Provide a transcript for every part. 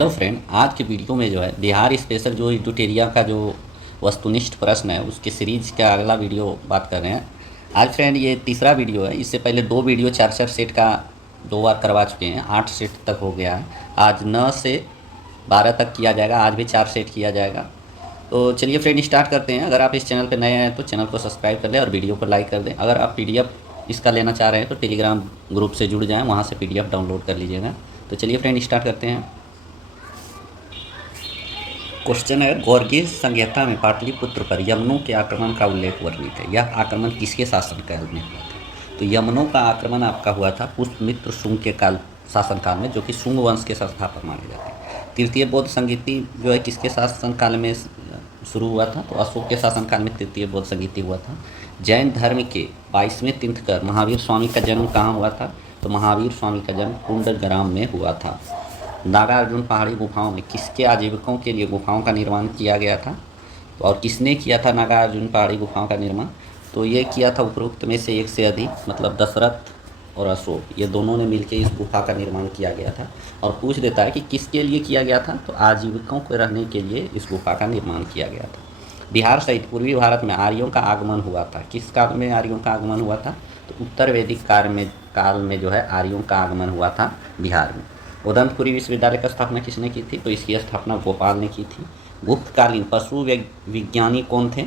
Hello friend, आज के video में जो है बिहार स्पेशल जो एडुटेरिया का जो वस्तुनिष्ठ प्रश्न है उसके सीरीज का अगला वीडियो बात कर रहे हैं। आज फ्रेंड ये तीसरा वीडियो है। इससे पहले दो वीडियो चार चार सेट का दो बार करवा चुके हैं, 8 सेट तक हो गया है। आज 9 से 12 तक किया जाएगा, आज भी 4 सेट किया जाएगा। तो चलिए फ्रेंड स्टार्ट करते हैं। अगर आप इस चैनल पर नए हैं तो चैनल को सब्सक्राइब कर लें और वीडियो को लाइक कर दें। अगर आप PDF इसका लेना चाह रहे हैं तो टेलीग्राम ग्रुप से जुड़ जाएँ, वहाँ से PDF डाउनलोड कर लीजिएगा। तो चलिए फ्रेंड स्टार्ट करते हैं। क्वेश्चन है, गौरगीस संहिता में पाटलिपुत्र पर यमनों के आक्रमण का उल्लेख वर्णित है। यह आक्रमण किसके शासनकाल में हुआ था? तो यमनों का आक्रमण आपका हुआ था पुष्यमित्र शुंग के शासनकाल में, जो कि शुंग वंश के संस्थापक माने जाते हैं। तृतीय बौद्ध संगीति जो है किसके शासनकाल में शुरू हुआ था? तो अशोक के शासनकाल में तृतीय बौद्ध संगीति हुआ था। जैन धर्म के 22वें तीर्थंकर महावीर स्वामी का जन्म कहाँ हुआ था? तो महावीर स्वामी का जन्म कुंडग्राम में हुआ था। नागार्जुन पहाड़ी गुफाओं में किसके आजीविकों के लिए गुफाओं का निर्माण किया गया था? तो और किसने किया था नागार्जुन पहाड़ी गुफाओं का निर्माण? तो ये किया था उपरोक्त में से एक से अधिक, मतलब दशरथ और अशोक, ये दोनों ने मिलकर इस गुफा का निर्माण किया गया था। और पूछ देता है कि किसके लिए किया गया था? तो आजीविकों को रहने के लिए इस गुफा का निर्माण किया गया था। बिहार सहित पूर्वी भारत में आर्यों का आगमन हुआ था। किस काल में आर्यों का आगमन हुआ था? तो उत्तर वैदिक काल में जो है आर्यों का आगमन हुआ था बिहार में। उदंतपुरी विश्वविद्यालय की स्थापना किसने की थी? तो इसकी स्थापना भोपाल ने की थी। गुप्तकालीन पशु विज्ञानी कौन थे?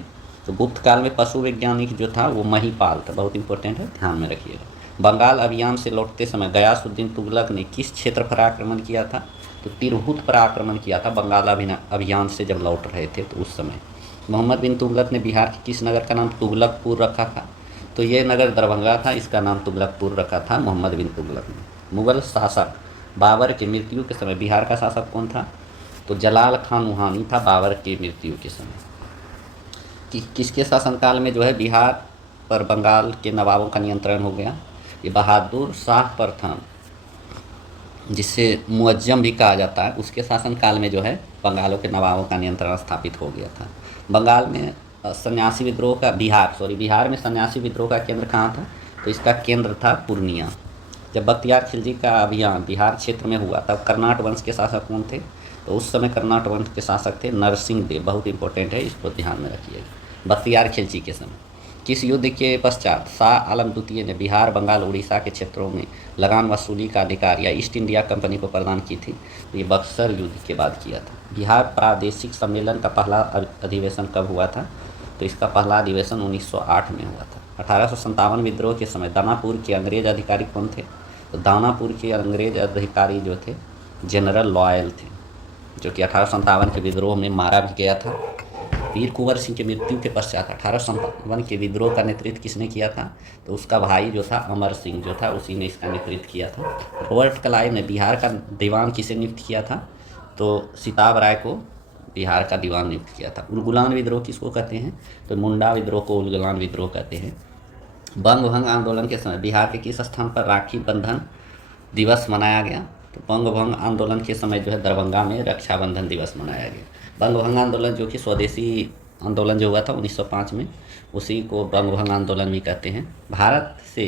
तो गुप्त काल में पशु वैज्ञानिक जो था वो महिपाल था। बहुत इंपॉर्टेंट है, ध्यान में रखिएगा। बंगाल अभियान से लौटते समय गयासुद्दीन तुगलक ने किस क्षेत्र पर आक्रमण किया था? तो तिरहुत पर आक्रमण किया था बंगाल अभियान से जब लौट रहे थे तो उस समय। मोहम्मद बिन तुगलक ने बिहार के किस नगर का नाम तुगलकपुर रखा था? तो ये नगर दरभंगा था, इसका नाम तुगलकपुर रखा था मोहम्मद बिन तुगलक ने। मुगल शासक बाबर की मृत्यु के समय बिहार का शासक कौन था? तो जलाल खान नुहानी था बाबर की मृत्यु के समय। किसके शासनकाल में जो है बिहार पर बंगाल के नवाबों का नियंत्रण हो गया? ये बहादुर शाह प्रथम, जिसे मुअज्जम भी कहा जाता है, उसके शासनकाल में जो है बंगालों के नवाबों का नियंत्रण स्थापित हो गया था। बंगाल में सन्यासी विद्रोह का बिहार में सन्यासी विद्रोह का केंद्र कहाँ था? तो इसका केंद्र था पूर्णिया। जब बख्तियार खिलजी का अभियान बिहार क्षेत्र में हुआ तब कर्नाट वंश के शासक कौन थे? तो उस समय कर्नाट वंश के शासक थे नरसिंह देव। बहुत इंपॉर्टेंट है, इसको ध्यान में रखिएगा। बख्तियार खिलजी के समय किस युद्ध के पश्चात शाह आलम द्वितीय ने बिहार, बंगाल, उड़ीसा के क्षेत्रों में लगान वसूली का अधिकार या ईस्ट इंडिया कंपनी को प्रदान की थी? तो ये बक्सर युद्ध के बाद किया था। बिहार प्रादेशिक सम्मेलन का पहला अधिवेशन कब हुआ था? तो इसका पहला अधिवेशन 1908 में हुआ था। 1857 विद्रोह के समय दानापुर के अंग्रेज अधिकारी कौन थे? तो दानापुर के अंग्रेज अधिकारी जो थे जनरल लॉयल थे, जो कि 1857 के विद्रोह में मारा भी गया था। वीर कुंवर सिंह की मृत्यु के पश्चात 1857 के विद्रोह का नेतृत्व किसने किया था? तो उसका भाई जो था अमर सिंह जो था, उसी ने इसका नेतृत्व किया था। रॉबर्ट क्लाइव ने बिहार का दीवान किसे नियुक्त किया था? तो सिताब राय को बिहार का दीवान नियुक्त किया था। उलगुलान विद्रोह किसको कहते हैं? तो मुंडा विद्रोह को उलगुलान विद्रोह कहते हैं। बंग भंग आंदोलन के समय बिहार के किस स्थान पर राखी बंधन दिवस मनाया गया? तो बंग भंग आंदोलन के समय जो है दरभंगा में रक्षाबंधन दिवस मनाया गया। बंग भंग आंदोलन जो कि स्वदेशी आंदोलन जो हुआ था 1905 में, उसी को बंग भंग आंदोलन भी कहते हैं। भारत से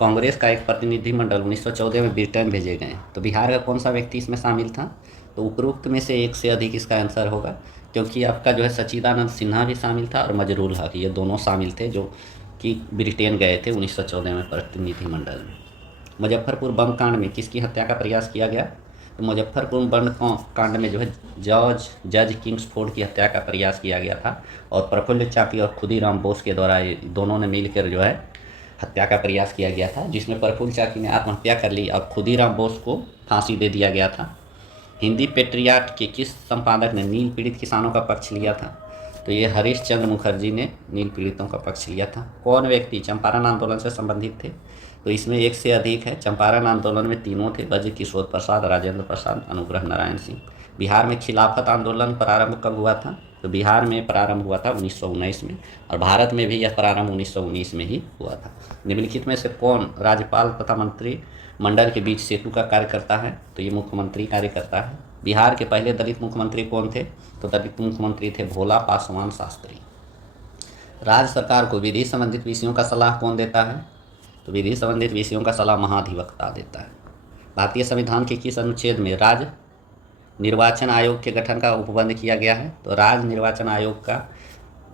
कांग्रेस का एक प्रतिनिधिमंडल 1914 में ब्रिटेन भेजे गए। तो बिहार का कौन सा व्यक्ति इसमें शामिल था? तो उपरोक्त में से एक से अधिक इसका आंसर होगा, क्योंकि आपका जो है सच्चिदानंद सिन्हा भी शामिल था और मजरूल हक, ये दोनों शामिल थे जो कि ब्रिटेन गए थे 1914 में प्रतिनिधिमंडल में। मुजफ्फरपुर बम कांड में किसकी हत्या का प्रयास किया गया? तो मुजफ्फरपुर बम कांड में जो है जज किंग्सफोर्ड की हत्या का प्रयास किया गया था और प्रफुल्ल चाकी और खुदीराम बोस के द्वारा दोनों ने मिलकर जो है हत्या का प्रयास किया गया था, जिसमें प्रफुल्ल चाकी ने आत्महत्या कर ली और खुदीराम बोस को फांसी दे दिया गया था। हिंदी पेट्रियाट के किस संपादक ने नील पीड़ित किसानों का पक्ष लिया था? तो ये हरीश चंद्र मुखर्जी ने नील पीड़ितों का पक्ष लिया था। कौन व्यक्ति चंपारण आंदोलन से संबंधित थे? तो इसमें एक से अधिक है। चंपारण आंदोलन में तीनों थे, ब्रज किशोर प्रसाद, राजेंद्र प्रसाद, अनुग्रह नारायण सिंह। बिहार में खिलाफत आंदोलन प्रारंभ कब हुआ था? तो बिहार में प्रारंभ हुआ था 1919 में, और भारत में भी यह प्रारंभ 1919 में ही हुआ था। निम्नलिखित में से कौन राज्यपाल तथा मंत्री मंडल के बीच सेतु का कार्य करता है? तो ये मुख्यमंत्री कार्य करता है। बिहार के पहले दलित मुख्यमंत्री कौन थे? तो दलित मुख्यमंत्री थे भोला पासवान शास्त्री। राज्य सरकार को विधि संबंधित विषयों का सलाह कौन देता है? तो विधि संबंधित विषयों का सलाह महाधिवक्ता देता है। भारतीय संविधान के किस अनुच्छेद में राज्य निर्वाचन आयोग के गठन का उपबंध किया गया है? तो राज्य निर्वाचन आयोग का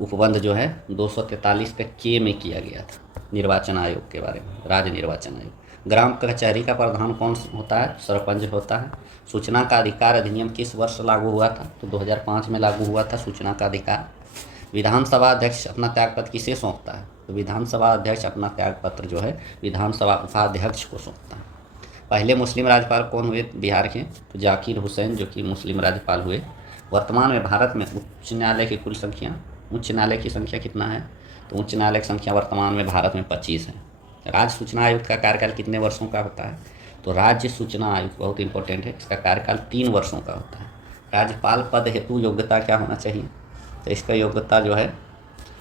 उपबंध जो है 243 के के में किया गया था निर्वाचन आयोग के बारे में, राज्य निर्वाचन आयोग। ग्राम कचहरी का प्रधान कौन होता है? सरपंच होता है। सूचना का अधिकार अधिनियम किस वर्ष लागू हुआ था? तो 2005 में लागू हुआ था सूचना का अधिकार। विधानसभा अध्यक्ष अपना त्यागपत्र किसे सौंपता है? तो विधानसभा अध्यक्ष अपना त्यागपत्र जो है विधानसभा उपाध्यक्ष को सौंपता है। पहले मुस्लिम राज्यपाल कौन हुए बिहार के? तो जाकिर हुसैन जो कि मुस्लिम राज्यपाल हुए। वर्तमान में भारत में उच्च न्यायालय की कुल संख्या, उच्च न्यायालय की संख्या कितना है? तो उच्च न्यायालय की संख्या वर्तमान में भारत में 25 है। राज्य सूचना आयुक्त का कार्यकाल कितने वर्षों का होता है? तो राज्य सूचना आयुक्त बहुत इंपॉर्टेंट है, इसका कार्यकाल 3 वर्षों का होता है। राज्यपाल पद हेतु योग्यता क्या होना चाहिए? तो इसका योग्यता जो है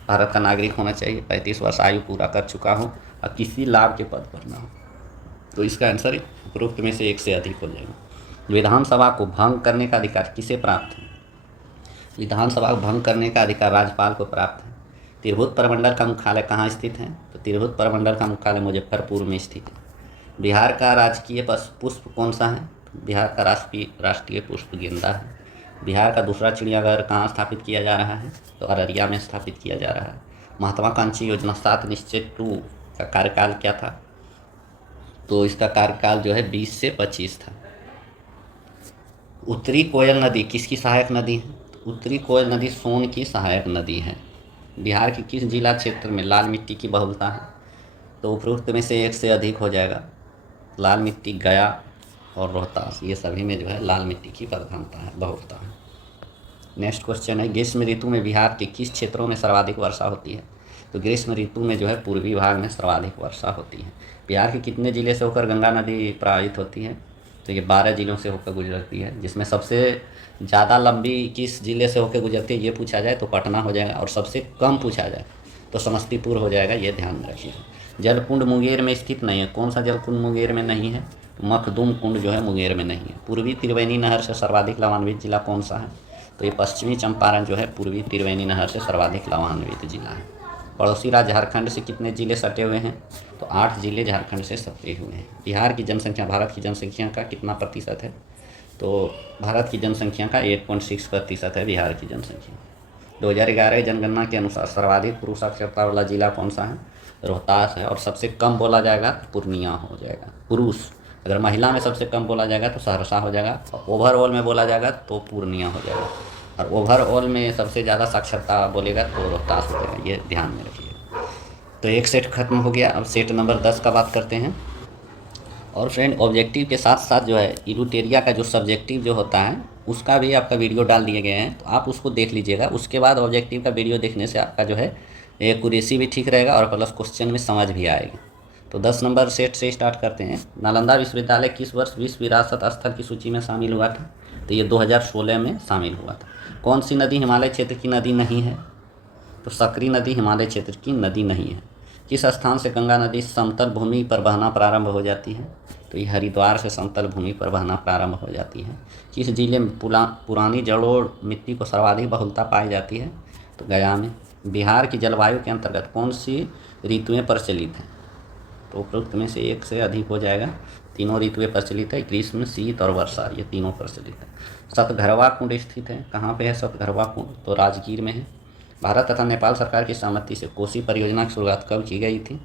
भारत का नागरिक होना चाहिए, 35 वर्ष आयु पूरा कर चुका हो और किसी लाभ के पद पर ना हो। तो इसका आंसर उपरोक्त में से एक से अधिक हो जाएगा। विधानसभा को भंग करने का अधिकार किसे प्राप्त है? विधानसभा को भंग करने का अधिकार राज्यपाल को प्राप्त है। तिरहुत प्रमंडल का मुख्यालय कहाँ स्थित है? तो तिरहुत प्रमंडल का मुख्यालय मुजफ्फरपुर में स्थित है। बिहार का राजकीय पुष्प कौन सा है? बिहार का राष्ट्रीय पुष्प गेंदा है। बिहार का दूसरा चिड़ियाघर कहाँ स्थापित किया जा रहा है? तो अररिया में स्थापित किया जा रहा है। महत्वाकांक्षी योजना 7 निश्चय 2 का कार्यकाल क्या था? तो इसका कार्यकाल जो है 20 से 25 था। उत्तरी कोयल नदी किसकी सहायक नदी है? उत्तरी कोयल नदी सोन की सहायक नदी है। बिहार के किस जिला क्षेत्र में लाल मिट्टी की बहुलता है? तो उपरोक्त में से एक से अधिक हो जाएगा। लाल मिट्टी गया और रोहतास, ये सभी में जो है लाल मिट्टी की प्रधानता है, बहुलता है। नेक्स्ट क्वेश्चन है, ग्रीष्म ऋतु में बिहार के किस क्षेत्रों में सर्वाधिक वर्षा होती है? तो ग्रीष्म ऋतु में जो है पूर्वी भाग में सर्वाधिक वर्षा होती है। बिहार के कितने जिले से होकर गंगा नदी प्रवाहित होती है? तो ये 12 जिलों से होकर गुजरती है, जिसमें सबसे ज़्यादा लंबी किस जिले से होकर गुजरती है ये पूछा जाए तो पटना हो जाएगा, और सबसे कम पूछा जाए तो समस्तीपुर हो जाएगा, ये ध्यान में रखिएगा। जलकुंड मुंगेर में स्थित नहीं है। कौन सा जलकुंड मुंगेर में नहीं है? तो मखदूम कुंड जो है मुंगेर में नहीं है। पूर्वी त्रिवेणी नहर से सर्वाधिक लाभान्वित जिला कौन सा है? तो ये पश्चिमी चंपारण जो है पूर्वी त्रिवेणी नहर से सर्वाधिक लाभान्वित जिला है। पड़ोसी राज्य झारखंड से कितने जिले सटे हुए हैं? तो 8 जिले झारखंड से सटे हुए हैं। बिहार की जनसंख्या भारत की जनसंख्या का कितना प्रतिशत है? तो भारत की जनसंख्या का 8.6% है बिहार की जनसंख्या। 2011 जनगणना के अनुसार सर्वाधिक पुरुष साक्षरता वाला जिला कौन सा है? रोहतास है। और सबसे कम बोला जाएगा तो पूर्णिया हो जाएगा पुरुष। अगर महिला में सबसे कम बोला जाएगा तो सहरसा हो जाएगा, और ओवरऑल में बोला जाएगा तो पूर्णिया हो जाएगा, और ओवरऑल में सबसे ज़्यादा साक्षरता बोलेगा तो रोहतास हो जाएगा, ये ध्यान में रखिए। तो एक सेट खत्म हो गया। अब सेट नंबर 10 का बात करते हैं। और फ्रेंड, ऑब्जेक्टिव के साथ साथ जो है इरूटेरिया का जो सब्जेक्टिव जो होता है उसका भी आपका वीडियो डाल दिए गए हैं, तो आप उसको देख लीजिएगा। उसके बाद ऑब्जेक्टिव का वीडियो देखने से आपका जो है एक्यूरेसी भी ठीक रहेगा और प्लस क्वेश्चन में समझ भी आएगी। तो 10 नंबर सेट से स्टार्ट करते हैं। नालंदा विश्वविद्यालय किस वर्ष विश्व विरासत स्थल की सूची में शामिल हुआ था? तो ये 2016 में शामिल हुआ था। कौन सी नदी हिमालय क्षेत्र की नदी नहीं है? तो सकरी नदी हिमालय क्षेत्र की नदी नहीं है। किस स्थान से गंगा नदी समतल भूमि पर बहना प्रारंभ हो जाती है? तो ये हरिद्वार से समतल भूमि पर बहना प्रारंभ हो जाती है। किस जिले में पुरानी जलोढ़ मिट्टी को सर्वाधिक बहुलता पाई जाती है? तो गया में। बिहार की जलवायु के अंतर्गत कौन सी ऋतुएं प्रचलित हैं? तो उपरोक्त में से एक से अधिक हो जाएगा। तीनों ऋतुएं प्रचलित है, ग्रीष्म, शीत और वर्षा, ये तीनों प्रचलित है। सतघरवा कुंड स्थित है, कहाँ पे है सतघरवा कुंड? तो राजगीर में है। भारत तथा नेपाल सरकार की सहमति से कोसी परियोजना की शुरुआत कब की गई थी?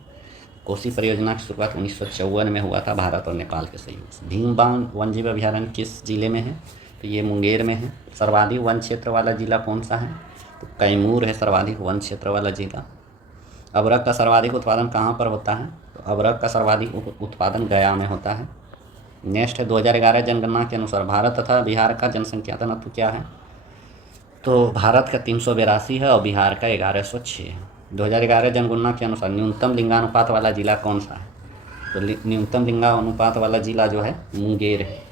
कोसी परियोजना की शुरुआत 1954 में हुआ था भारत और नेपाल के सहयोग से। भीमबांध वन्यजीव अभयारण्य किस जिले में है? तो ये मुंगेर में है। सर्वाधिक वन क्षेत्र वाला जिला कौन सा है? तो कैमूर है सर्वाधिक वन क्षेत्र वाला जिला। अबरख का सर्वाधिक उत्पादन कहाँ पर होता है? तो अबरख का सर्वाधिक उत्पादन गया में होता है। नेक्स्ट है 2011 जनगणना के अनुसार भारत तथा बिहार का जनसंख्या घनत्व क्या है? तो भारत का 382 है और बिहार का 1106 है। 2011 जनगणना के अनुसार न्यूनतम लिंगानुपात वाला जिला कौन सा है? तो न्यूनतम लिंगानुपात वाला जिला जो है मुंगेर है,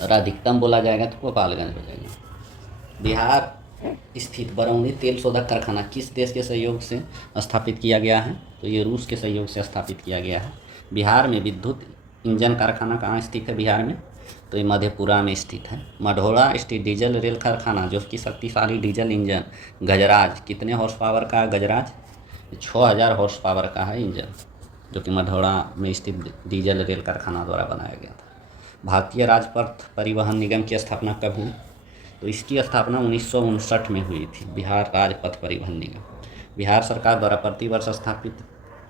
और अधिकतम बोला जाएगा तो गोपालगंज हो जाएगा। बिहार स्थित बरौनी तेल शोधक कारखाना किस देश के सहयोग से स्थापित किया गया है? तो ये रूस के सहयोग से स्थापित किया गया है। बिहार में विद्युत इंजन कारखाना कहाँ स्थित है बिहार में? तो ये मधेपुरा में स्थित है। मढ़ौरा स्थित डीजल रेल कारखाना जो कि शक्तिशाली डीजल इंजन गजराज, कितने हॉर्स पावर का गजराज? 6000 हॉर्स पावर का है इंजन, जो कि मढ़ौरा में स्थित डीजल रेल कारखाना द्वारा बनाया गया था। भारतीय राजपथ परिवहन निगम की स्थापना कब हुई? तो इसकी स्थापना 1959 में हुई थी, बिहार राजपथ परिवहन निगम। बिहार सरकार द्वारा प्रतिवर्ष स्थापित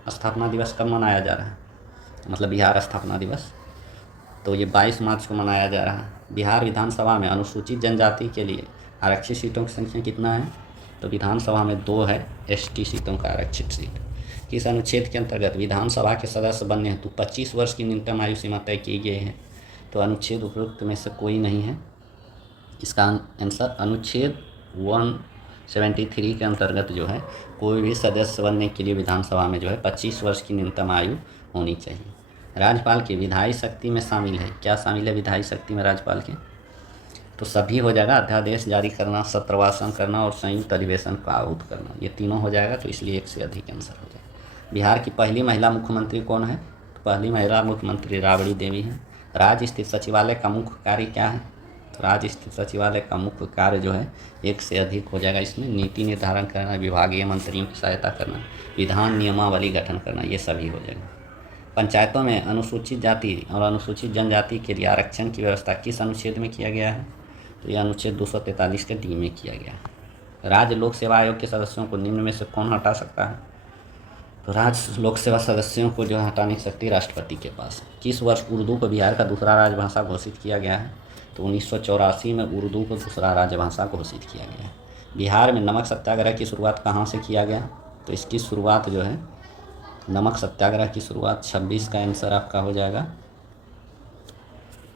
स्थापना दिवस कब मनाया जा रहा है, मतलब बिहार स्थापना दिवस? तो ये 22 मार्च को मनाया जा रहा है। बिहार विधानसभा में अनुसूचित जनजाति के लिए आरक्षित सीटों की संख्या कितना है? तो विधानसभा में 2 है एसटी सीटों का आरक्षित सीट। किस अनुच्छेद के अंतर्गत विधानसभा के सदस्य बनने हेतु 25 वर्ष की न्यूनतम आयु सीमा तय की गई है? तो अनुच्छेद उपरोक्त में से कोई नहीं है। इसका आंसर अनुच्छेद 173 के अंतर्गत जो है कोई भी सदस्य बनने के लिए विधानसभा में जो है 25 वर्ष की न्यूनतम आयु होनी चाहिए। राज्यपाल की विधायी शक्ति में शामिल है, क्या शामिल है विधायी शक्ति में राज्यपाल के? तो सभी हो जाएगा, अध्यादेश जारी करना, सत्रवासन करना और संयुक्त अधिवेशन को आहूत करना, ये तीनों हो जाएगा। तो इसलिए एक से अधिक आंसर हो जाएगा। बिहार की पहली महिला मुख्यमंत्री कौन है? तो पहली महिला मुख्यमंत्री राबड़ी देवी है। राज्य स्थित सचिवालय का मुख्य कार्य क्या है? तो राज्य स्थित सचिवालय का मुख्य कार्य जो है एक से अधिक हो जाएगा। इसमें नीति निर्धारण करना, विभागीय मंत्रियों की सहायता करना, विधान नियमावली गठन करना, ये सभी हो जाएगा। पंचायतों में अनुसूचित जाति और अनुसूचित जनजाति के लिए आरक्षण की व्यवस्था किस अनुच्छेद में किया गया है? तो यह अनुच्छेद 243 के डी में किया गया है। राज्य लोक सेवा आयोग के सदस्यों को निम्न में से कौन हटा सकता है? तो राज्य लोक सेवा सदस्यों को जो है हटाने की शक्ति राष्ट्रपति के पास है। किस वर्ष उर्दू को बिहार का दूसरा राजभाषा घोषित किया गया है? तो 1984 में उर्दू को दूसरा राजभाषा घोषित किया गया है। बिहार में नमक सत्याग्रह की शुरुआत कहाँ से किया गया? तो इसकी शुरुआत जो है नमक सत्याग्रह की शुरुआत 26 का आंसर आपका हो जाएगा।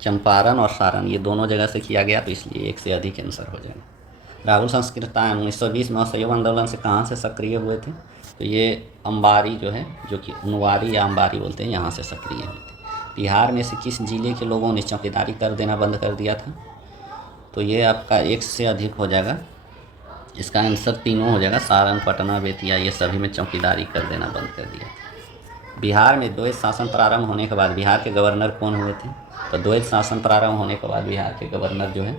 चंपारण और सारण ये दोनों जगह से किया गया, तो इसलिए एक से अधिक आंसर हो जाएगा। राहुल संस्कृतायन 1920 में असहयोग आंदोलन से कहाँ से सक्रिय हुए थे? तो ये अंबारी जो है, जो कि उनवारी या अंबारी बोलते हैं, यहाँ से सक्रिय हुए थे। बिहार में से किस जिले के लोगों ने चौकीदारी कर देना बंद कर दिया था? तो ये आपका एक से अधिक हो जाएगा। इसका आंसर तीनों हो जाएगा, सारण, पटना, बेतिया, ये सभी में चौकीदारी कर देना बंद कर दिया था। बिहार में द्वैध शासन प्रारंभ होने के बाद बिहार के गवर्नर कौन हुए थे? तो द्वैध शासन प्रारंभ होने के बाद बिहार के गवर्नर जो है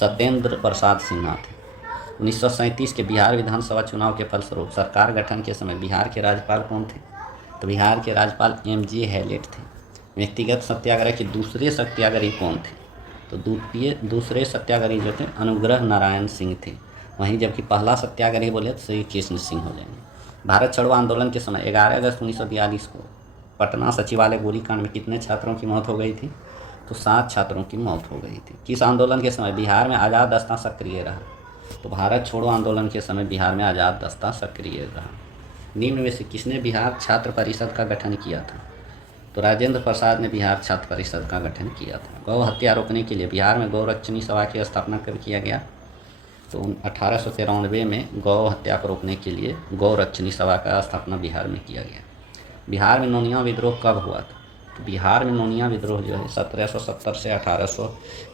सत्येंद्र प्रसाद सिन्हा थे। 1937 के बिहार विधानसभा चुनाव के फलस्वरूप सरकार गठन के समय बिहार के राज्यपाल कौन थे? तो बिहार के राज्यपाल एम.जे. हैलेट थे। व्यक्तिगत सत्याग्रह के दूसरे सत्याग्रही कौन थे? तो दूसरे सत्याग्रही जो थे अनुग्रह नारायण सिंह थे। वहीं जबकि पहला सत्याग्रही बोले तो श्री कृष्ण सिंह हो जाएंगे। भारत छोड़ो आंदोलन के समय 11 अगस्त 1942 को पटना सचिवालय गोलीकांड में कितने छात्रों की मौत हो गई थी? तो 7 छात्रों की मौत हो गई थी। किस आंदोलन के समय बिहार में आज़ाद दस्ता सक्रिय रहा? तो भारत छोड़ो आंदोलन के समय बिहार में आज़ाद दस्ता सक्रिय रहा। निम्न में से किसने बिहार छात्र परिषद का गठन किया था? तो राजेंद्र प्रसाद ने बिहार छात्र परिषद का गठन किया था। गौ हत्या रोकने के लिए बिहार में गौरक्षणी सभा की स्थापना कब किया गया? तो 1893 में गौ हत्या को रोकने के लिए गौरक्षणी सभा का स्थापना बिहार में किया गया। बिहार में नोनिया विद्रोह कब हुआ था? तो बिहार में नोनिया विद्रोह जो है 1770 से 1800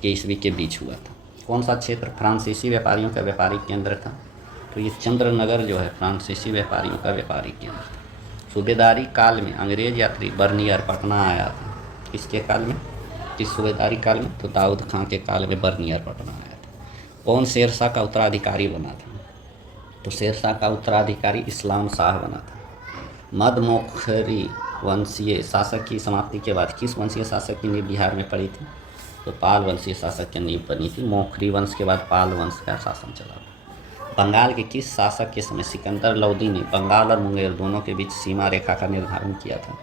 के ईस्वी के बीच हुआ था। कौन सा क्षेत्र फ्रांसीसी व्यापारियों का व्यापारिक केंद्र था? तो ये चंद्रनगर जो है फ्रांसीसी व्यापारियों का व्यापारिक केंद्र था। सूबेदारी काल में अंग्रेज यात्री बर्नियर पटना आया था। किसके काल में? किस सूबेदारी काल में? तो दाऊद खां के काल में बर्नियर पटना आया था। कौन शेरशाह का उत्तराधिकारी बना था? तो शेरशाह का उत्तराधिकारी इस्लाम शाह बना था। मदमोखरी वंशीय शासक की समाप्ति के बाद किस वंशीय शासक की नींव बिहार में पड़ी थी? तो पाल वंशीय शासक की नींव बनी थी। मोखरी वंश के बाद पाल वंश का शासन चला। बंगाल के किस शासक के समय सिकंदर लोदी ने बंगाल और मुंगेर दोनों के बीच सीमा रेखा का निर्धारण किया था?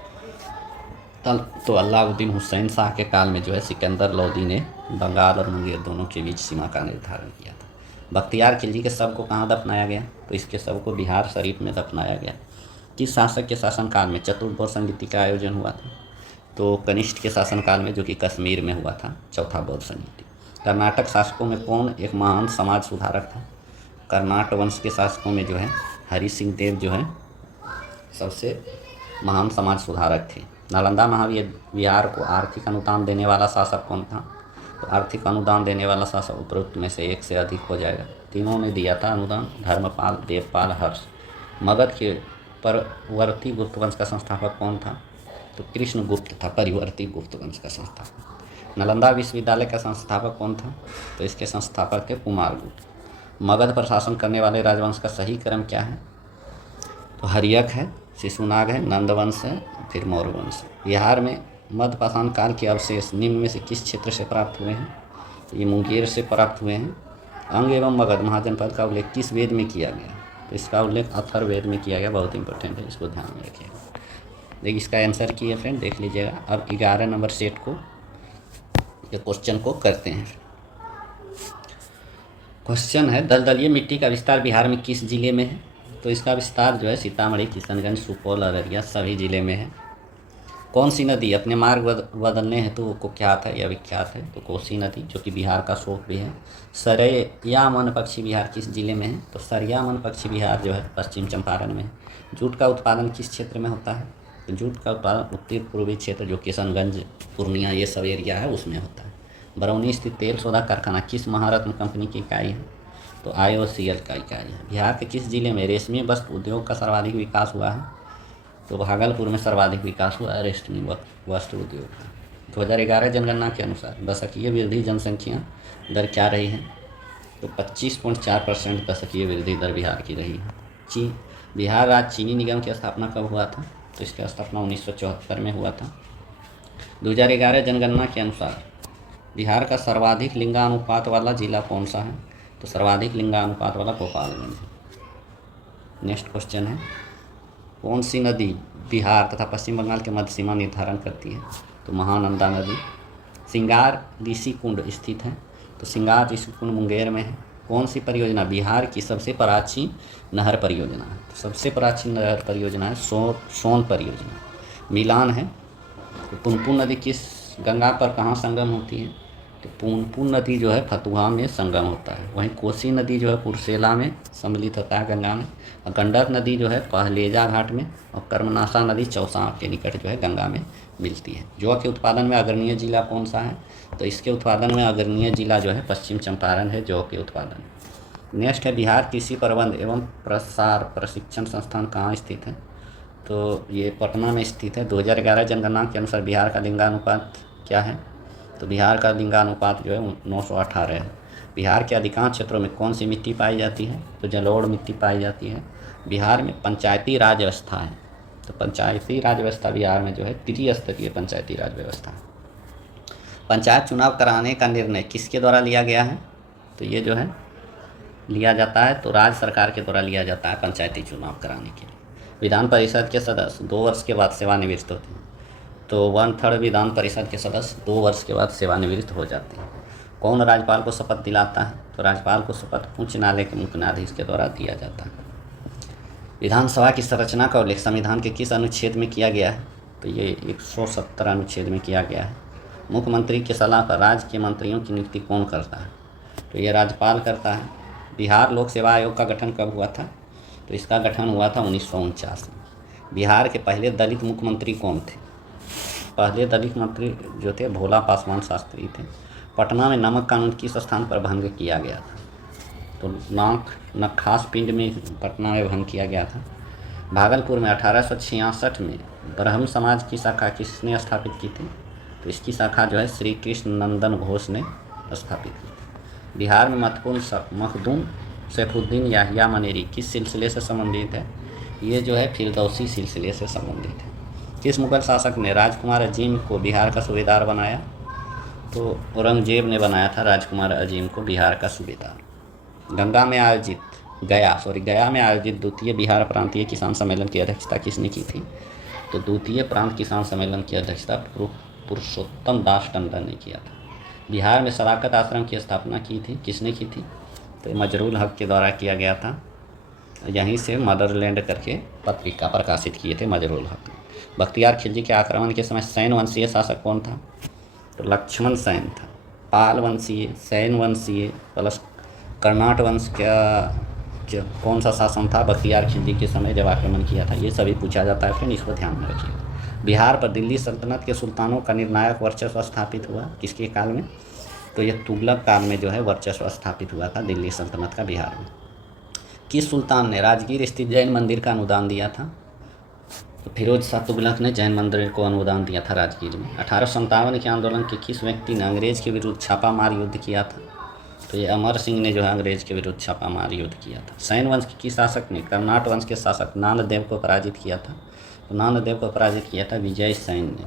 तो अलाउद्दीन हुसैन शाह के काल में जो है सिकंदर लोदी ने बंगाल और मुंगेर दोनों के बीच सीमा का निर्धारण किया था। बख्तियार खिलजी के शव को कहाँ दफनाया गया? तो इसके शव को बिहार शरीफ में दफनाया गया। किस शासक के शासनकाल में चतुर्भुज संगीति का आयोजन हुआ था? तो कनिष्ठ के शासनकाल में, जो कि कश्मीर में हुआ था, चौथा बौद्ध संगीति। कर्नाटक शासकों में कौन एक महान समाज सुधारक था? कर्नाटक वंश के शासकों में जो है हरि सिंह देव जो है सबसे महान समाज सुधारक थे। नालंदा महाविहार को आर्थिक अनुदान देने वाला शासक कौन था? तो आर्थिक अनुदान देने वाला शासक उपरोक्त में से एक से अधिक हो जाएगा। तीनों ने दिया था अनुदान, धर्मपाल, देवपाल, हर्ष। मगध के परवर्ती गुप्त वंश का संस्थापक कौन था? तो कृष्णगुप्त था परिवर्ती गुप्त वंश का संस्थापक। नालंदा विश्वविद्यालय का संस्थापक कौन था? तो इसके संस्थापक थे कुमारगुप्त। मगध पर शासन करने वाले राजवंश का सही क्रम क्या है? तो हर्यक है, शिशुनाग है, नंदवंश है, फिर मौर्य वंश। बिहार में मध्यपाषाण काल के अवशेष निम्न में से किस क्षेत्र से प्राप्त हुए हैं? तो ये मुंगेर से प्राप्त हुए हैं। अंग एवं मगध महाजनपद का उल्लेख किस वेद में किया गया? तो इसका उल्लेख अथर्ववेद में किया गया। बहुत इंपॉर्टेंट है, इसको ध्यान में रखिएगा। देखिए इसका आंसर की है फ्रेंड, देख लीजिएगा। अब 11 नंबर सेट को ये क्वेश्चन को करते हैं। क्वेश्चन है दलदलीय मिट्टी का विस्तार बिहार में किस जिले में है? तो इसका विस्तार जो है सीतामढ़ी, किशनगंज, सुपौल, अररिया सभी जिले में है। कौन सी नदी अपने मार्ग बदलने हेतु तो कुख्यात है या विख्यात है? तो कोसी नदी, जो कि बिहार का शोक भी है। सरयामन पक्षी विहार किस जिले में है? तो सरयामन पक्षी विहार जो है पश्चिम चंपारण में है। जूट का उत्पादन किस क्षेत्र में होता है? तो जूट का उत्पादन उत्तर पूर्वी क्षेत्र, जो किशनगंज, पूर्णिया ये सब एरिया है उसमें होता है। बरौनी स्थित तेल सोधा कारखाना किस महारत्न कंपनी की इकाई है? तो IOCL का इकाई है। बिहार के किस जिले में रेशमी वस्त्र उद्योग का सर्वाधिक विकास हुआ है? तो भागलपुर में सर्वाधिक विकास हुआ है रेशमी वस्त्र उद्योग का। 2011 जनगणना के अनुसार दशकीय वृद्धि जनसंख्या दर क्या रही है? तो 25.4% दशकीय वृद्धि दर बिहार की रही है। बिहार राज्य चीनी निगम की स्थापना कब हुआ था? तो इसकी स्थापना 1974 में हुआ था। 2011 जनगणना के अनुसार बिहार का सर्वाधिक लिंगानुपात वाला जिला कौन सा है? तो सर्वाधिक लिंगानुपात वाला गोपालगंज। नेक्स्ट क्वेश्चन है कौन सी नदी बिहार तथा पश्चिम बंगाल के मध्य सीमा निर्धारण करती है? तो महानंदा नदी। सिंगार ऋषि कुंड स्थित है? तो सिंगार ऋषि कुंड मुंगेर में है। कौन सी परियोजना बिहार की सबसे प्राचीन नहर परियोजना है? तो सबसे प्राचीन नहर परियोजना है सोन परियोजना। मिलान है। तो पुनपुन नदी किस गंगा पर कहाँ संगम होती है? तो पुनपुन नदी जो है फतुहा में संगम होता है। वहीं कोसी नदी जो है कुर्सेला में सम्मिलित होता है गंगा में। और गंडक नदी जो है पहलेजा घाट में, और कर्मनाशा नदी चौसा के निकट जो है गंगा में मिलती है। जौ के उत्पादन में अग्रणीय जिला कौन सा है? तो इसके उत्पादन में अग्रणीय जिला जो है पश्चिम चंपारण है जौ के उत्पादन। नेक्स्ट है बिहार कृषि प्रबंध एवं प्रसार प्रशिक्षण संस्थान कहाँ स्थित है? तो ये पटना में स्थित है। 2011 जनगणना के अनुसार बिहार का लिंगानुपात क्या है? तो बिहार का लिंगानुपात जो है 918 है। बिहार के अधिकांश क्षेत्रों में कौन सी मिट्टी पाई जाती है? तो जलोढ़ मिट्टी पाई जाती है। बिहार में पंचायती राज व्यवस्था है। तो पंचायती राज व्यवस्था बिहार में जो है त्रिस्तरीय पंचायती राज व्यवस्था है। पंचायत चुनाव कराने का निर्णय किसके द्वारा लिया गया है? तो ये जो है लिया जाता है तो राज्य सरकार के द्वारा लिया जाता है पंचायती चुनाव कराने के लिए। विधान परिषद के सदस्य 2 वर्ष के बाद सेवानिवृत्त होते हैं। तो 1/3 विधान परिषद के सदस्य 2 वर्ष के बाद सेवानिवृत्त हो जाते हैं। कौन राज्यपाल को शपथ दिलाता है? तो राज्यपाल को शपथ उच्च न्यायालय के मुख्य न्यायाधीश के द्वारा दिया जाता है। विधानसभा की संरचना का उल्लेख संविधान के किस अनुच्छेद में किया गया है? तो ये 170 अनुच्छेद में किया गया है। मुख्यमंत्री की सलाह पर राज्य के मंत्रियों की नियुक्ति कौन करता है? तो ये राज्यपाल करता है। बिहार लोक सेवा आयोग का गठन कब हुआ था? तो इसका गठन हुआ था 1949 में। बिहार के पहले दलित मुख्यमंत्री कौन थे? पहले दलित मंत्री जो थे भोला पासवान शास्त्री थे। पटना में नमक कानून किस स्थान पर भंग किया गया था? तो नखास पिंड में पटना में भंग किया गया था। भागलपुर में 1866 में ब्रह्म समाज की शाखा किसने स्थापित की थी? तो इसकी शाखा जो है श्री कृष्ण नंदन घोष ने स्थापित की थी। बिहार में मखदूम सैफुद्दीन याहिया मनेरी किस सिलसिले से संबंधित है? ये जो है फिरदौसी सिलसिले से संबंधित है। किस मुगल शासक ने राजकुमार अजीम को बिहार का सूबेदार बनाया? तो औरंगजेब ने बनाया था राजकुमार अजीम को बिहार का सूबेदार। गया में आयोजित द्वितीय बिहार प्रांतीय किसान सम्मेलन की अध्यक्षता किसने की थी? तो द्वितीय प्रांत किसान सम्मेलन की अध्यक्षता पुरुषोत्तम दास टंडन ने किया था। बिहार में सदाकत आश्रम की स्थापना की थी, किसने की थी? तो मजरूल हक के द्वारा किया गया था। यहीं से मदरलैंड करके पत्रिका प्रकाशित किए थे मजरूल हक। बख्तियार खिलजी के आक्रमण के समय सैन वंशीय शासक कौन था? तो लक्ष्मण सैन था। पाल वंशीय, सैन वंशीय प्लस कर्नाट वंश का कौन सा शासन था बख्तियार खिलजी के समय जब आक्रमण किया था? ये सभी पूछा जाता है फ्रेंड, इसको ध्यान में रखिए। बिहार पर दिल्ली सल्तनत के सुल्तानों का निर्णायक वर्चस्व स्थापित हुआ किसके काल में? तो ये तुगलक काल में जो है वर्चस्व स्थापित हुआ था दिल्ली सल्तनत का बिहार में। किस सुल्तान ने राजगीर स्थित जैन मंदिर का अनुदान दिया था? तो फिरोज शाह तुगलक ने जैन मंदिर को अनुदान दिया था राजगीर में। 1857 के आंदोलन के किस व्यक्ति ने अंग्रेज़ के विरुद्ध छापामार युद्ध किया था? तो ये अमर सिंह ने जो है अंग्रेज़ के विरुद्ध छापामार युद्ध किया था। सैन वंश के किस शासक ने कर्नाट वंश के शासक नानदेव को पराजित किया था? तो नानदेव को पराजित किया था विजय सैन ने।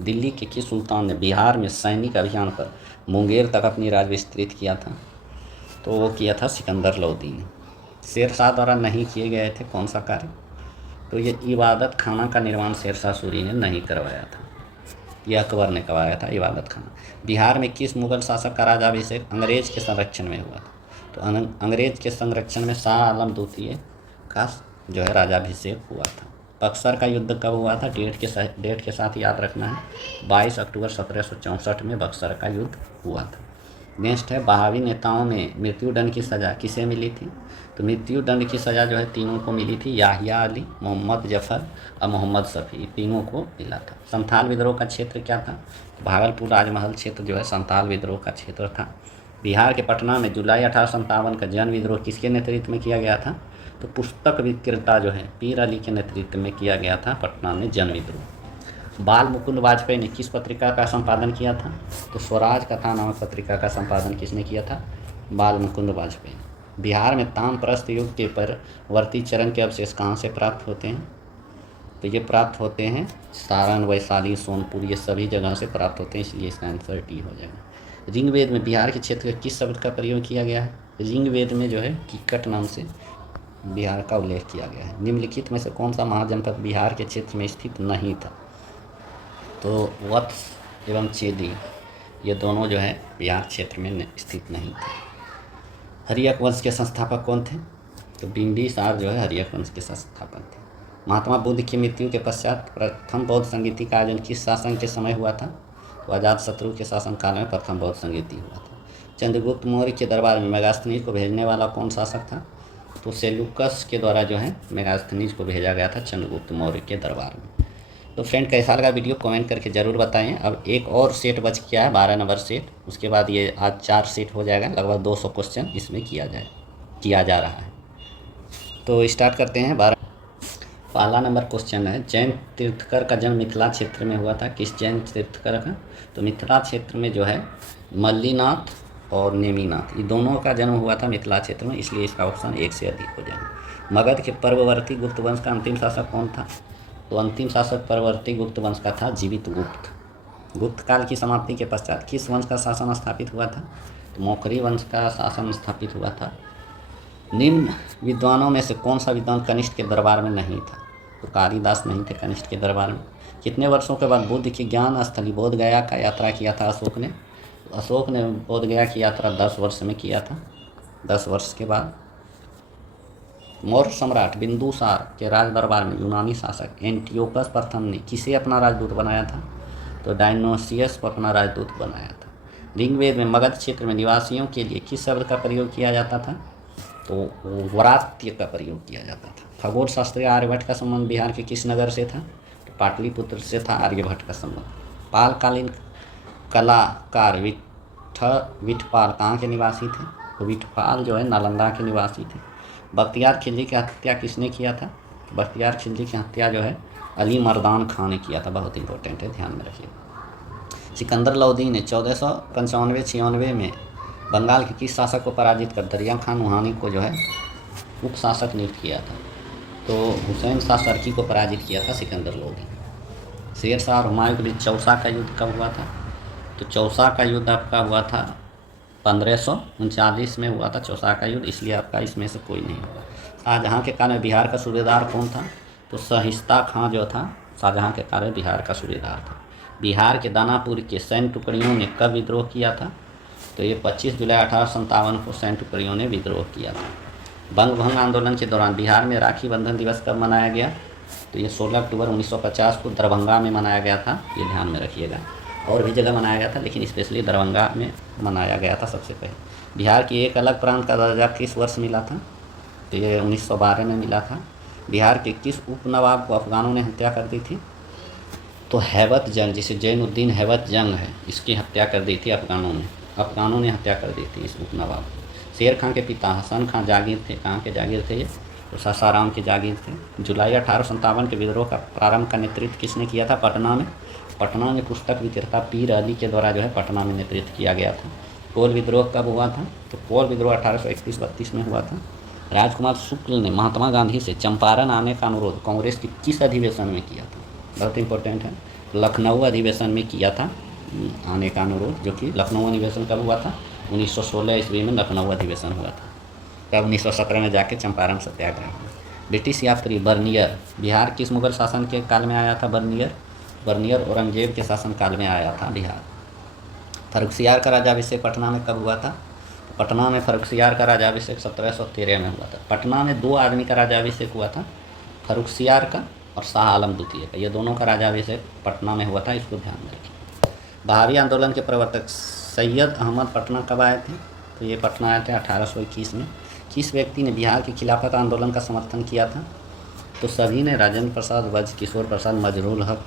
दिल्ली के किस सुल्तान ने बिहार में सैनिक अभियान पर मुंगेर तक अपनी राज विस्तृत किया था? तो वो किया था सिकंदर लोदी ने। शेरशाह द्वारा नहीं किए गए थे कौन सा कार्य? तो ये इबादत खाना का निर्माण शेरशाह सूरी ने नहीं करवाया था, यह अकबर ने करवाया था इबादत खाना। बिहार में किस मुगल शासक का राजाभिषेक अंग्रेज के संरक्षण में हुआ था? तो अंग्रेज के संरक्षण में शाह आलम द्वितीय का जो है राजाभिषेक हुआ था। बक्सर का युद्ध कब हुआ था? डेट के साथ याद रखना है, 22 अक्टूबर 1764 में बक्सर का युद्ध हुआ था। नेक्स्ट है, बहावी नेताओं में मृत्युदंड की सज़ा किसे मिली थी? तो मृत्युदंड की सज़ा जो है तीनों को मिली थी, याहिया अली, मोहम्मद जफ़र और मोहम्मद शफी, तीनों को मिला था। संथाल विद्रोह का क्षेत्र क्या था? भागलपुर राजमहल क्षेत्र जो है संथाल विद्रोह का क्षेत्र था। बिहार के पटना में जुलाई 1857 का जन विद्रोह किसके नेतृत्व में किया गया था? तो पुस्तक विक्रेता जो है पीर अली के नेतृत्व में किया गया था पटना में जन विद्रोह। बाल मुकुंद वाजपेयी ने किस पत्रिका का संपादन किया था? तो स्वराज कथा नामक पत्रिका का संपादन किसने किया था? बाल मुकुंद वाजपेयी। बिहार में ताम्रप्रस्थ युग के परवर्ती चरण के अवशेष कहाँ से प्राप्त होते हैं? तो ये प्राप्त होते हैं सारण, वैशाली, सोनपुर, ये सभी जगह से प्राप्त होते हैं, इसलिए इसका आंसर डी हो जाएगा। ऋग्वेद में बिहार के क्षेत्र के किस शब्द का प्रयोग किया गया है? ऋग्वेद में जो है किक्कट नाम से बिहार का उल्लेख किया गया है। निम्नलिखित में से कौन सा महाजनपद बिहार के क्षेत्र में स्थित नहीं था? तो वत्स एवं चेदी ये दोनों जो है बिहार क्षेत्र में स्थित नहीं थे। हर्यक वंश के संस्थापक कौन थे? तो बिंबिसार जो है हर्यक वंश के संस्थापक थे। महात्मा बुद्ध की मृत्यु के पश्चात प्रथम बौद्ध संगीति का आयोजन किस शासन के समय हुआ था? तो अजातशत्रु के शासनकाल में प्रथम बौद्ध संगीति हुआ था। चंद्रगुप्त मौर्य के दरबार में मेगास्थनीज को भेजने वाला कौन शासक था? तो सेल्यूकस के द्वारा जो है मेगास्थनीज को भेजा गया था चंद्रगुप्त मौर्य के दरबार में। तो फ्रेंड कैसा लगा वीडियो कमेंट करके ज़रूर बताएं। अब एक और सेट बच गया है, 12 नंबर सेट, उसके बाद ये आज 4 सेट हो जाएगा, लगभग 200 क्वेश्चन इसमें किया जा रहा है। तो स्टार्ट करते हैं। पहला नंबर क्वेश्चन है, जैन तीर्थकर का जन्म मिथिला क्षेत्र में हुआ था। किस जैन तीर्थकर का? तो मिथिला क्षेत्र में जो है मल्लीनाथ और नेमीनाथ, ये दोनों का जन्म हुआ था मिथिला क्षेत्र में, इसलिए इसका ऑप्शन 1 से अधिक हो जाएगा। मगध के पर्ववर्ती गुप्त वंश का अंतिम शासक कौन था? तो अंतिम शासक परवर्ती गुप्त वंश का था जीवित गुप्त। गुप्त काल की समाप्ति के पश्चात किस वंश का शासन स्थापित हुआ था? तो मौखरी वंश का शासन स्थापित हुआ था। निम्न विद्वानों में से कौन सा विद्वान कनिष्ठ के दरबार में नहीं था? तो कालिदास नहीं थे कनिष्ठ के दरबार में। कितने वर्षों के बाद बुद्ध की ज्ञान स्थली बोध गया का यात्रा किया था अशोक ने? अशोक ने बोध गया की यात्रा 10 वर्ष में किया था। 10 वर्ष के बाद मौर्य सम्राट बिंदुसार के राज दरबार में यूनानी शासक एंटियोकस प्रथम ने किसे अपना राजदूत बनाया था? तो डायनोसियस को अपना राजदूत बनाया था। ऋग्वेद में मगध क्षेत्र में निवासियों के लिए किस शब्द का प्रयोग किया जाता था? तो व्रात्य का प्रयोग किया जाता था। खगोल शास्त्री आर्यभट्ट का संबंध बिहार के किस नगर से था? तो पाटलिपुत्र से था आर्यभट्ट का संबंध। पालकालीन कलाकार विठपाल कहाँ के निवासी थे? तो विठपाल जो है नालंदा के निवासी थे। बख्तियार खिलजी की हत्या किसने किया था? बख्तियार खिलजी की हत्या जो है अली मर्दान खान ने किया था, बहुत इंपॉर्टेंट है, ध्यान में रखिए। सिकंदर लोदी ने 1495-96 में बंगाल के किस शासक को पराजित कर दरिया खान वहानी को जो है उप शासक नियुक्त किया था? तो हुसैन शाह सरकी को पराजित किया था सिकंदर लोदी। शेरशाह और हुमायूं के बीच चौसा का युद्ध कब हुआ था? तो चौसा का युद्ध आपका हुआ था 1539 में हुआ था चौसा का युद्ध, इसलिए आपका इसमें से कोई नहीं होगा। शाहजहाँ के काल में बिहार का सूबेदार कौन था? तो शाहिस्ता खां जो था शाहजहाँ के काल में बिहार का सूबेदार था। बिहार के दानापुर के सैन्य टुकड़ियों ने कब विद्रोह किया था? तो ये 25 जुलाई 1857 को सैन्य टुकड़ियों ने विद्रोह किया था। बंग भंग आंदोलन के दौरान बिहार में राखी बंधन दिवस कब मनाया गया? तो ये 16 अक्टूबर 1950 को दरभंगा में मनाया गया था, ये ध्यान में रखिएगा। और भी जगह मनाया गया था लेकिन स्पेशली दरभंगा में मनाया गया था सबसे पहले। बिहार की एक अलग प्रांत का दर्जा किस वर्ष मिला था? तो ये 1912 में मिला था। बिहार के किस उपनवाब को अफगानों ने हत्या कर दी थी? तो हैबत जंग, जिसे जैनुद्दीन हैबत जंग है, इसकी हत्या कर दी थी अफगानों ने हत्या कर दी थी इस उपनवाब। शेर खां के पिता हसन खां जागीर थे, कहाँ के जागीर थे ये? तो सासाराम के जागीर थे। जुलाई 1857 के विद्रोह का प्रारंभ का नेतृत्व किसने किया था? पटना में पुस्तक विक्रेता पीर अली के द्वारा जो है पटना में नेतृत्व किया गया था। कोल विद्रोह कब हुआ था? तो कोल विद्रोह 1831-32 में हुआ था। राजकुमार शुक्ल ने महात्मा गांधी से चंपारण आने का अनुरोध कांग्रेस के किस अधिवेशन में किया था? बहुत इंपॉर्टेंट है। लखनऊ अधिवेशन में किया था आने का अनुरोध, जो कि लखनऊ अधिवेशन कब हुआ था? 1916 ईस्वी में लखनऊ अधिवेशन हुआ था। तब 1917 में जाके चंपारण सत्याग्रह हुआ। ब्रिटिश यात्री बर्नियर, बिहार किस मुगल शासन के काल में आया था? बर्नियर औरंगजेब के शासन काल में आया था बिहार। फर्रुखसियार का राज्याभिषेक पटना में कब हुआ था? पटना में फर्रुखसियार का राज्याभिषेक 1713 में हुआ था। पटना में 2 आदमी का राज्याभिषेक हुआ था, फर्रुखसियार का और शाह आलम द्वितीय का। ये दोनों का राज्याभिषेक पटना में हुआ था, इसको ध्यान में रखिए। बहारी आंदोलन के प्रवर्तक सैयद अहमद पटना कब आए थे? तो ये पटना आए थे 1821 में। किस व्यक्ति ने बिहार के खिलाफत आंदोलन का समर्थन किया था? तो सभी ने, राजेंद्र प्रसाद, वज्र किशोर प्रसाद, मजरूल हक,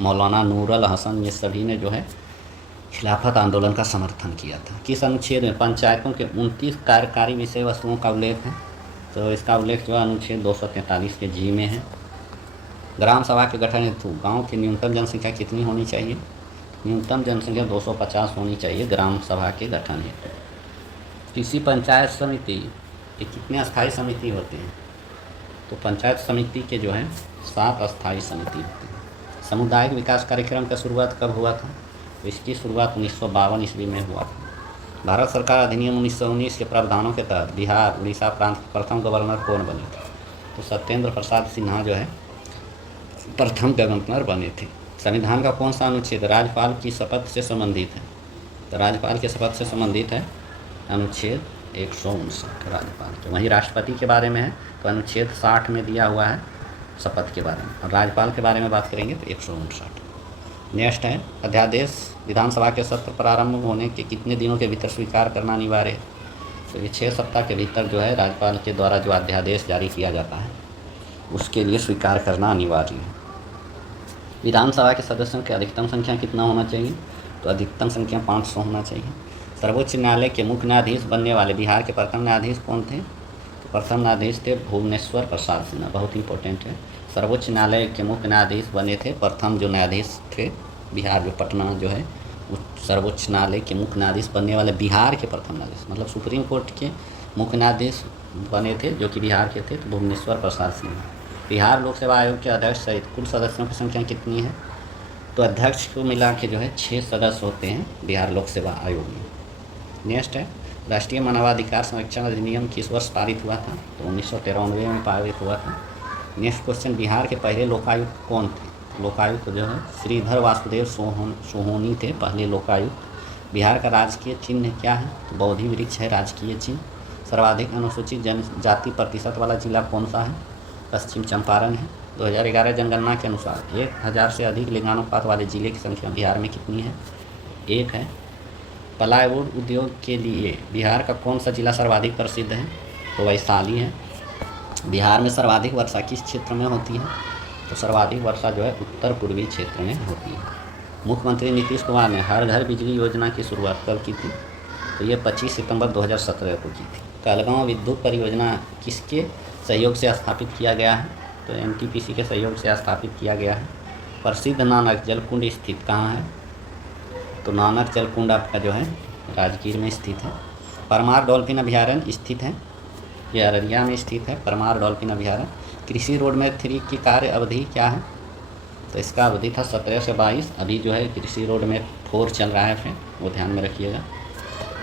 मौलाना नूरुल हसन, ये सभी ने जो है खिलाफत आंदोलन का समर्थन किया था। किस अनुच्छेद में पंचायतों के 29 कार्यकारी विषय वस्तुओं का उल्लेख है? तो इसका उल्लेख जो है अनुच्छेद 243 के जी में है। ग्राम सभा के गठन हेतु गाँव की न्यूनतम जनसंख्या कितनी होनी चाहिए? न्यूनतम जनसंख्या 250 होनी चाहिए ग्राम सभा के गठन हेतु। किसी पंचायत समिति के कितने अस्थायी समिति होते हैं? तो पंचायत समिति के जो है 7 अस्थायी समिति होती है। सामुदायिक विकास कार्यक्रम का शुरुआत कब हुआ था? तो इसकी शुरुआत 1952 ईस्वी में हुआ था। भारत सरकार अधिनियम 1919 के प्रावधानों के तहत बिहार उड़ीसा प्रांत के प्रथम गवर्नर कौन बने थे? तो सत्येंद्र प्रसाद सिन्हा जो है प्रथम गवर्नर बने थे। संविधान का कौन सा अनुच्छेद राज्यपाल की शपथ से संबंधित है? तो राज्यपाल की शपथ से संबंधित है अनुच्छेद 159 राज्यपाल के। वहीं राष्ट्रपति के बारे में है तो अनुच्छेद 60 में दिया हुआ है शपथ के बारे में, और राज्यपाल के बारे में बात करेंगे तो 159। नेक्स्ट है अध्यादेश विधानसभा के सत्र प्रारंभ होने के कितने दिनों के भीतर स्वीकार करना अनिवार्य है? तो ये 6 सप्ताह के भीतर जो है राज्यपाल के द्वारा जो अध्यादेश जारी किया जाता है उसके लिए स्वीकार करना अनिवार्य है। विधानसभा के सदस्यों की अधिकतम संख्या कितना होना चाहिए? तो अधिकतम संख्या 500 होना चाहिए। सर्वोच्च न्यायालय के मुख्य न्यायाधीश बनने वाले बिहार के प्रथम न्यायाधीश कौन थे? तो प्रथम न्यायाधीश थे भुवनेश्वर प्रसाद सिन्हा, बहुत इंपॉर्टेंट है। सर्वोच्च न्यायालय के मुख्य न्यायाधीश बने थे प्रथम जो न्यायाधीश थे बिहार, जो पटना जो है सर्वोच्च न्यायालय के मुख्य न्यायाधीश बनने वाले बिहार के प्रथम न्यायाधीश, मतलब सुप्रीम कोर्ट के मुख्य न्यायाधीश बने थे जो कि बिहार के थे, तो भुवनेश्वर प्रसाद सिन्हा। बिहार लोक सेवा आयोग के अध्यक्ष सहित कुल सदस्यों की संख्या कितनी है? तो अध्यक्ष को मिला के जो है 6 सदस्य होते हैं बिहार लोक सेवा आयोग में। नेक्स्ट है राष्ट्रीय मानवाधिकार संरक्षण अधिनियम किस वर्ष पारित हुआ था? तो 1993 में पारित हुआ था। नेक्स्ट क्वेश्चन, बिहार के पहले लोकायुक्त कौन थे? लोकायुक्त जो है श्रीधर वासुदेव सोहोनी थे पहले लोकायुक्त। बिहार का राजकीय चिन्ह क्या है? तो बोधि वृक्ष है राजकीय चिन्ह। सर्वाधिक अनुसूचित जनजाति प्रतिशत वाला जिला कौन सा है? पश्चिम चंपारण है। 2011 जनगणना के अनुसार 1000 से अधिक लिंगानुपात वाले जिले की संख्या बिहार में कितनी है? 1 है। प्लाईवुड उद्योग के लिए बिहार का कौन सा जिला सर्वाधिक प्रसिद्ध है? तो वैशाली है। बिहार में सर्वाधिक वर्षा किस क्षेत्र में होती है? तो सर्वाधिक वर्षा जो है उत्तर पूर्वी क्षेत्र में होती है। मुख्यमंत्री नीतीश कुमार ने हर घर बिजली योजना की शुरुआत कब की थी? तो ये 25 सितंबर 2017 को की थी। कहलगांव विद्युत परियोजना किसके सहयोग से स्थापित किया गया है? तो एनटीपीसी के सहयोग से स्थापित किया गया है। प्रसिद्ध नानक जलकुंड स्थित कहाँ है? तो नानक जलकुंड आपका जो है राजगीर में स्थित है। परमार डॉल्फिन अभयारण्य स्थित है, ये अररिया में स्थित है परमार डॉल्फिन अभयारण्य। कृषि रोड मैप 3 की कार्य अवधि क्या है? तो इसका अवधि था 17 से 22। अभी जो है कृषि रोड मैप 4 चल रहा है फ्रेंड, वो ध्यान में रखिएगा।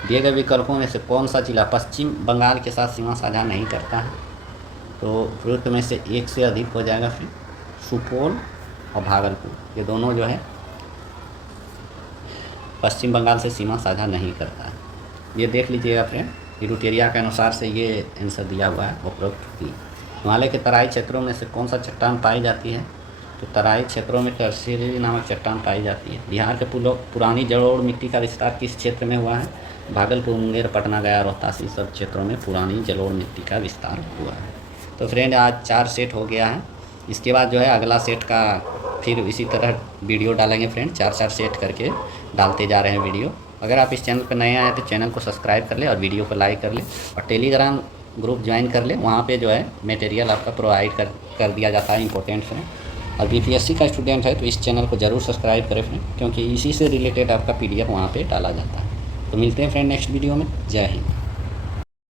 दिए गए विकल्पों में से कौन सा जिला पश्चिम बंगाल के साथ सीमा साझा नहीं करता है? तो उपयुक्त में से एक से अधिक हो जाएगा फ्रेंड, सुपौल और भागलपुर, ये दोनों जो है पश्चिम बंगाल से सीमा साझा नहीं करता है। ये देख लीजिएगा फ्रेंड, यूरोटेरिया के अनुसार से ये आंसर दिया हुआ है उपरोक्त ही। हिमालय के तराई क्षेत्रों में से कौन सा चट्टान पाई जाती है? तो तराई क्षेत्रों में टर्शियरी नामक चट्टान पाई जाती है। बिहार के पुरानी जलोढ़ मिट्टी का विस्तार किस क्षेत्र में हुआ है? भागलपुर, मुंगेर, पटना, गया, रोहतास, इस सब क्षेत्रों में पुरानी जलोढ़ मिट्टी का विस्तार हुआ है। तो फ्रेंड आज 4 सेट हो गया है। इसके बाद जो है अगला सेट का फिर इसी तरह वीडियो डालेंगे फ्रेंड, 4-4 सेट करके डालते जा रहे हैं वीडियो। अगर आप इस चैनल पर नए आए तो चैनल को सब्सक्राइब कर ले और वीडियो को लाइक कर ले, और टेलीग्राम ग्रुप ज्वाइन कर ले, वहाँ पे जो है मटेरियल आपका प्रोवाइड कर दिया जाता है इंपॉर्टेंट है। और बीपीएससी का स्टूडेंट है तो इस चैनल को ज़रूर सब्सक्राइब करें फ्रेंड, क्योंकि इसी से रिलेटेड आपका PDF वहाँ पे डाला जाता है। तो मिलते हैं फ्रेंड नेक्स्ट वीडियो में। जय हिंद।